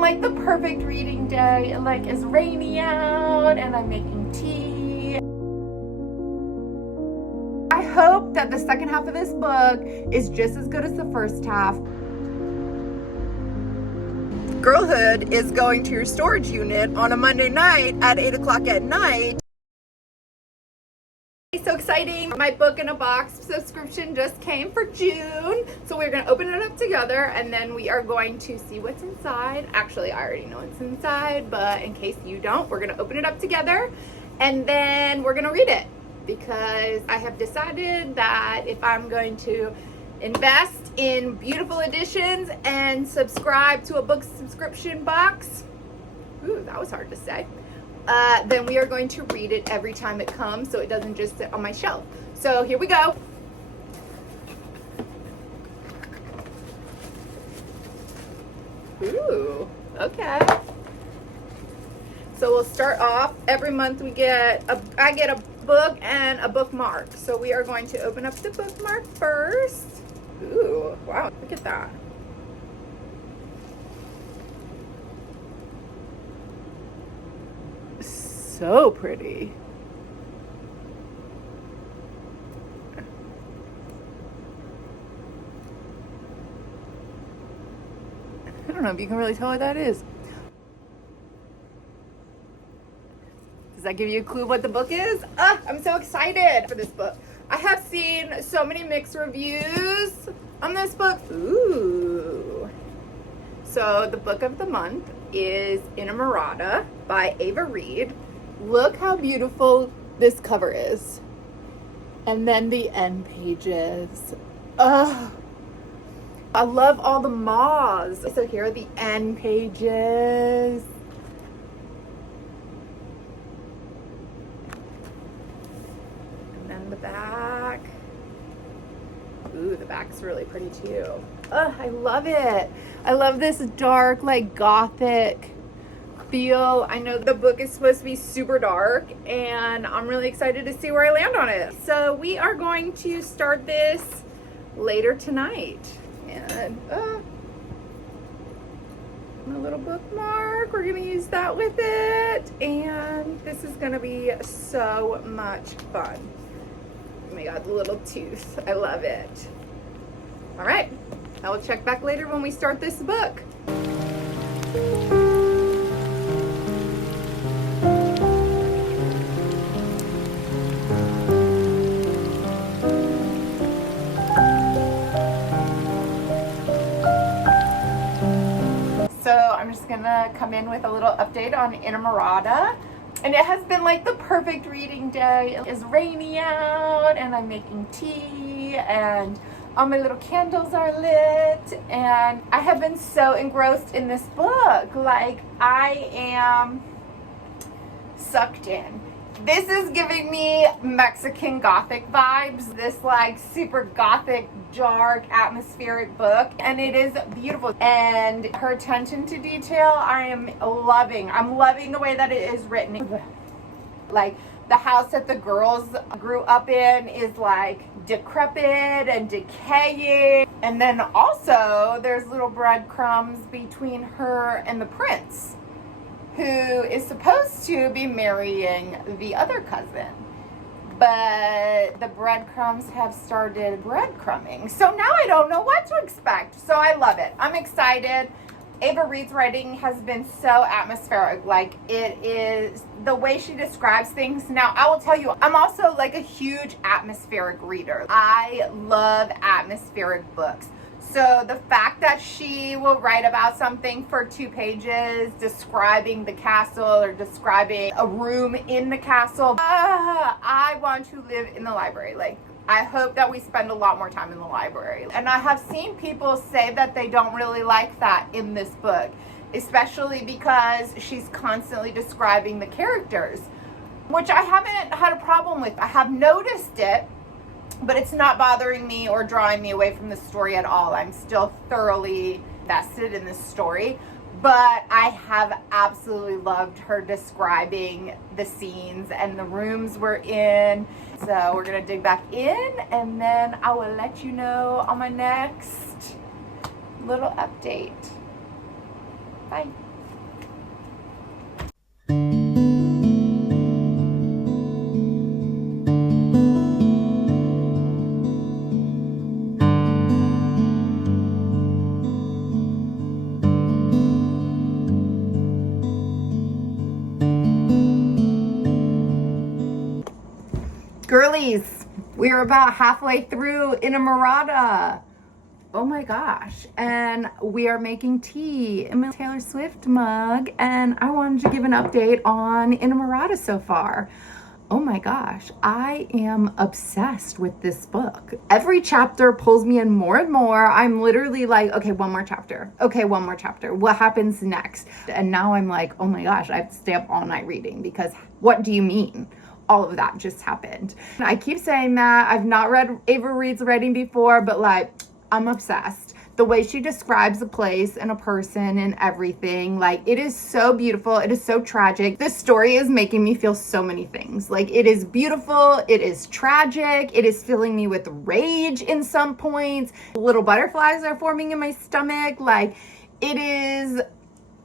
been like the perfect reading day. Like, it's rainy out and I'm making tea. I hope that the second half of this book is just as good as the first half. Girlhood is going to your storage unit on a Monday night at 8 o'clock at night. So exciting. My book in a box subscription just came for June. So we're going to open it up together and then we are going to see what's inside. Actually, I already know what's inside, but in case you don't, we're going to open it up together and then we're going to read it, because I have decided that if I'm going to invest in beautiful editions and subscribe to a book subscription box, ooh, that was hard to say, then we are going to read it every time it comes so it doesn't just sit on my shelf. So here we go. Ooh, okay. So we'll start off, every month I get a book and a bookmark. So we are going to open up the bookmark first. Ooh, wow, look at that. So pretty. I don't know if you can really tell what that is. Does that give you a clue what the book is? I'm so excited for this book. I have seen so many mixed reviews on this book. Ooh. So the book of the month is Innamorata by Ava Reed. Look how beautiful this cover is. And then the end pages. I love all the moths. So here are the end pages. And then the back. Ooh, the back's really pretty too. I love it. I love this dark, like gothic feel. I know the book is supposed to be super dark and I'm really excited to see where I land on it. So we are going to start this later tonight. And my little bookmark, we're gonna use that with it. And this is gonna be so much fun. Oh my God, the little tooth, I love it. All right, I will check back later when we start this book. So I'm just gonna come in with a little update on Innamorata. And it has been like the perfect reading day. It's rainy out and I'm making tea and all my little candles are lit. And I have been so engrossed in this book. Like, I am sucked in. This is giving me Mexican Gothic vibes. This like super gothic, dark, atmospheric book. And it is beautiful. And her attention to detail, I am loving. I'm loving the way that it is written. Like, the house that the girls grew up in is like decrepit and decaying. And then also there's little breadcrumbs between her and the prince, who is supposed to be marrying the other cousin. But the breadcrumbs have started breadcrumbing. So now I don't know what to expect. So I love it. I'm excited. Ava Reed's writing has been so atmospheric. Like, it is the way she describes things. Now, I will tell you, I'm also like a huge atmospheric reader. I love atmospheric books. So the fact that she will write about something for 2 pages, describing the castle or describing a room in the castle, I want to live in the library. Like, I hope that we spend a lot more time in the library. And I have seen people say that they don't really like that in this book, especially because she's constantly describing the characters, which I haven't had a problem with. I have noticed it, but it's not bothering me or drawing me away from the story at all. I'm still thoroughly invested in this story, but I have absolutely loved her describing the scenes and the rooms we're in. So we're gonna dig back in and then I will let you know on my next little update. Bye. Girlies, we're about halfway through Innamorata. Oh my gosh. And we are making tea in my Taylor Swift mug. And I wanted to give an update on Innamorata so far. Oh my gosh, I am obsessed with this book. Every chapter pulls me in more and more. I'm literally like, okay, one more chapter. Okay, one more chapter. What happens next? And now I'm like, oh my gosh, I have to stay up all night reading because what do you mean? All of that just happened. And I keep saying that. I've not read Ava Reed's writing before, but like, I'm obsessed. The way she describes a place and a person and everything, like, it is so beautiful. It is so tragic. This story is making me feel so many things. Like, it is beautiful. It is tragic. It is filling me with rage in some points. Little butterflies are forming in my stomach. Like, it is,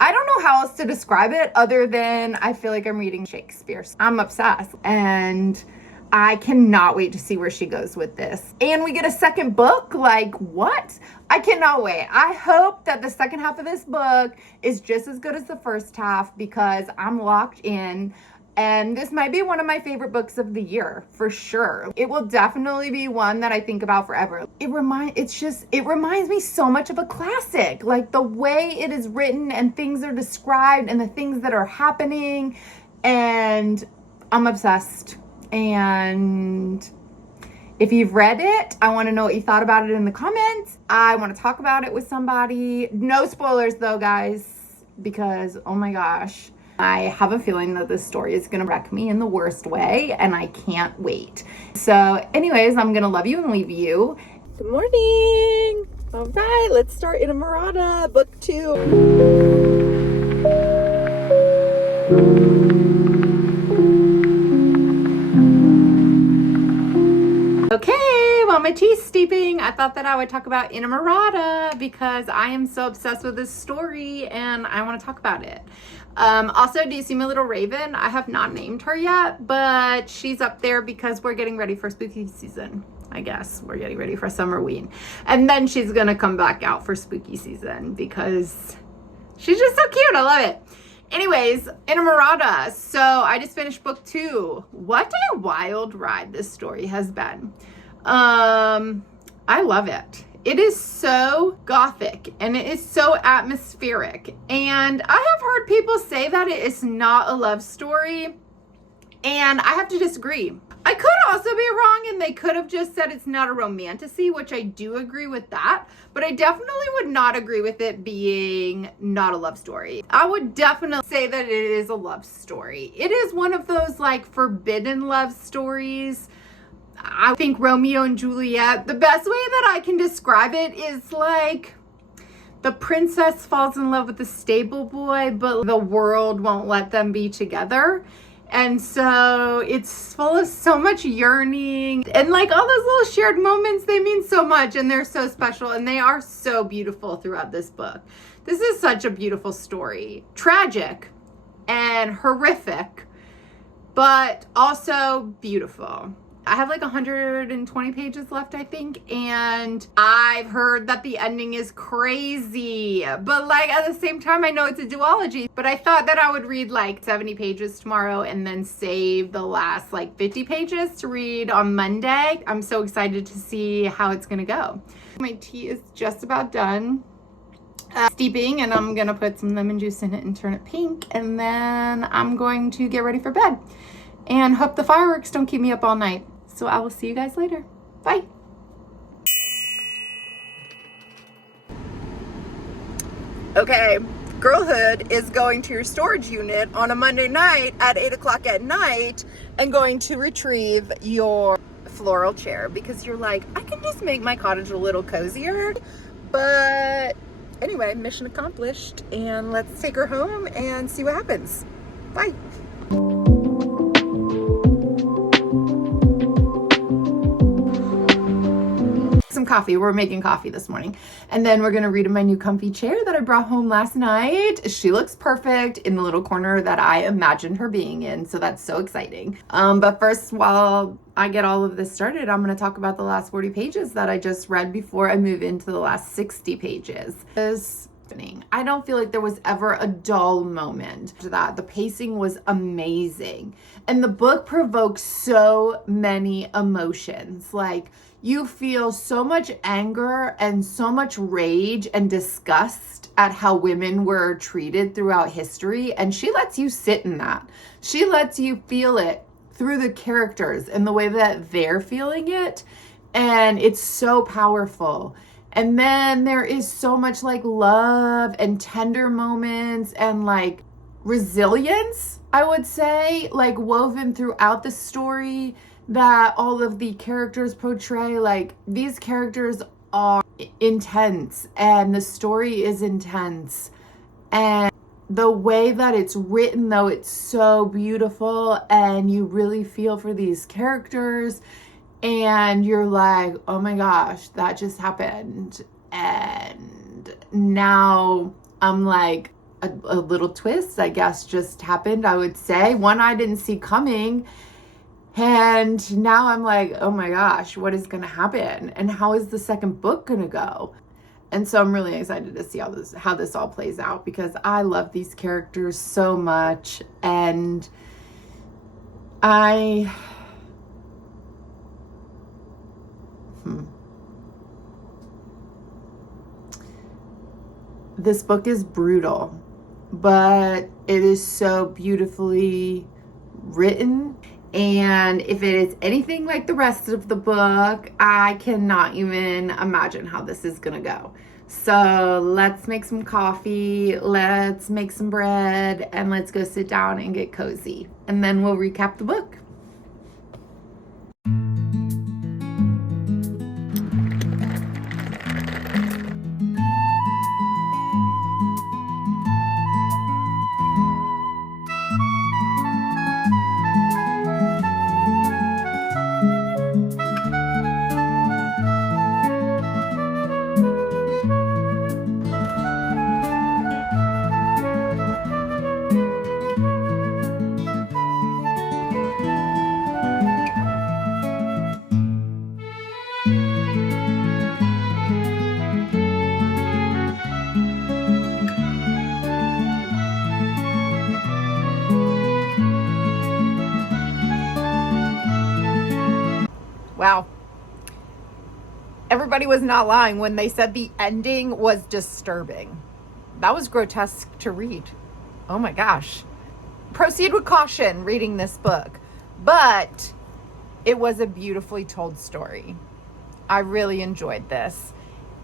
I don't know how else to describe it other than I feel like I'm reading Shakespeare. I'm obsessed. And I cannot wait to see where she goes with this. And we get a second book? Like, what? I cannot wait. I hope that the second half of this book is just as good as the first half because I'm locked in. And this might be one of my favorite books of the year, for sure. It will definitely be one that I think about forever. It reminds me so much of a classic. Like, the way it is written and things are described and the things that are happening. And I'm obsessed. And if you've read it, I want to know what you thought about it in the comments. I want to talk about it with somebody. No spoilers though, guys, because oh my gosh, I have a feeling that this story is going to wreck me in the worst way and I can't wait. So anyways, I'm going to love you and leave you. Good morning. All right, let's start Innamorata, book 2. Okay, while my tea's steeping, I thought that I would talk about Innamorata because I am so obsessed with this story and I want to talk about it. Also, do you see my little raven? I have not named her yet, but she's up there because we're getting ready for spooky season. I guess we're getting ready for Summerween. And then she's going to come back out for spooky season because she's just so cute. I love it. Anyways, Innamorata. So I just finished book 2. What a wild ride this story has been. I love it. It is so gothic and it is so atmospheric. And I have heard people say that it is not a love story. And I have to disagree. I could also be wrong and they could have just said it's not a romantasy, which I do agree with that. But I definitely would not agree with it being not a love story. I would definitely say that it is a love story. It is one of those like forbidden love stories. I think Romeo and Juliet, the best way that I can describe it is like the princess falls in love with the stable boy, but the world won't let them be together. And so it's full of so much yearning and like all those little shared moments, they mean so much and they're so special and they are so beautiful throughout this book. This is such a beautiful story. Tragic and horrific, but also beautiful. I have like 120 pages left, I think, and I've heard that the ending is crazy, but like at the same time, I know it's a duology, but I thought that I would read like 70 pages tomorrow and then save the last like 50 pages to read on Monday. I'm so excited to see how it's gonna go. My tea is just about done. Steeping, and I'm gonna put some lemon juice in it and turn it pink, and then I'm going to get ready for bed and hope the fireworks don't keep me up all night. So I will see you guys later. Bye. Okay, girlhood is going to your storage unit on a Monday night at 8 o'clock at night and going to retrieve your floral chair because you're like, I can just make my cottage a little cozier. But anyway, mission accomplished, and let's take her home and see what happens. Bye. Some coffee. We're making coffee this morning, and then we're gonna read in my new comfy chair that I brought home last night. She looks perfect in the little corner that I imagined her being in, so that's so exciting. But first, while I get all of this started, I'm gonna talk about the last 40 pages that I just read before I move into the last 60 pages. I don't feel like there was ever a dull moment to that. The pacing was amazing. And the book provokes so many emotions. Like, you feel so much anger and so much rage and disgust at how women were treated throughout history. And she lets you sit in that. She lets you feel it through the characters and the way that they're feeling it. And it's so powerful. And then there is so much like love and tender moments and like resilience, I would say, like woven throughout the story that all of the characters portray. Like, these characters are intense and the story is intense. And the way that it's written, though, it's so beautiful and you really feel for these characters. And you're like, oh my gosh, that just happened. And now I'm like, a little twist, I guess, just happened, I would say. One I didn't see coming. And now I'm like, oh my gosh, what is going to happen? And how is the second book going to go? And so I'm really excited to see how this all plays out, because I love these characters so much. And this book is brutal, but it is so beautifully written. And if it is anything like the rest of the book, I cannot even imagine how this is gonna go. So let's make some coffee, let's make some bread, and let's go sit down and get cozy. And then we'll recap the book. Wow. Everybody was not lying when they said the ending was disturbing. That was grotesque to read. Oh my gosh. Proceed with caution reading this book. But it was a beautifully told story. I really enjoyed this.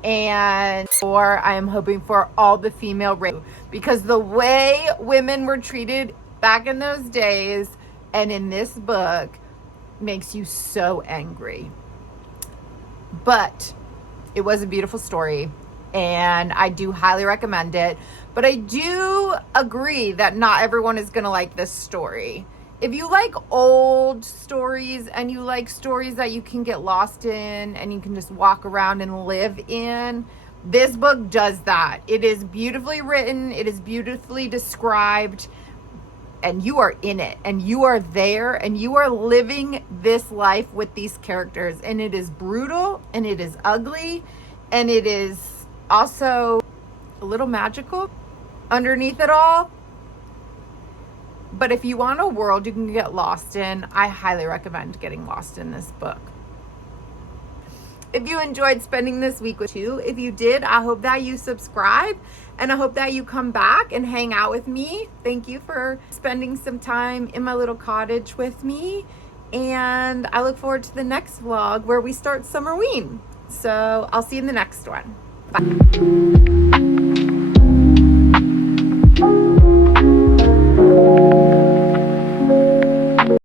And I am hoping for all the female race, because the way women were treated back in those days and in this book makes you so angry. But it was a beautiful story and I do highly recommend it. But I do agree that not everyone is going to like this story. If you like old stories and you like stories that you can get lost in and you can just walk around and live in, this book does that. It is beautifully written, it is beautifully described, and you are in it and you are there and you are living this life with these characters. And it is brutal and it is ugly and it is also a little magical underneath it all. But if you want a world you can get lost in, I highly recommend getting lost in this book. If you enjoyed spending this week with you, if you did, I hope that you subscribe and I hope that you come back and hang out with me. Thank you for spending some time in my little cottage with me. And I look forward to the next vlog where we start Summerween. So I'll see you in the next one. Bye.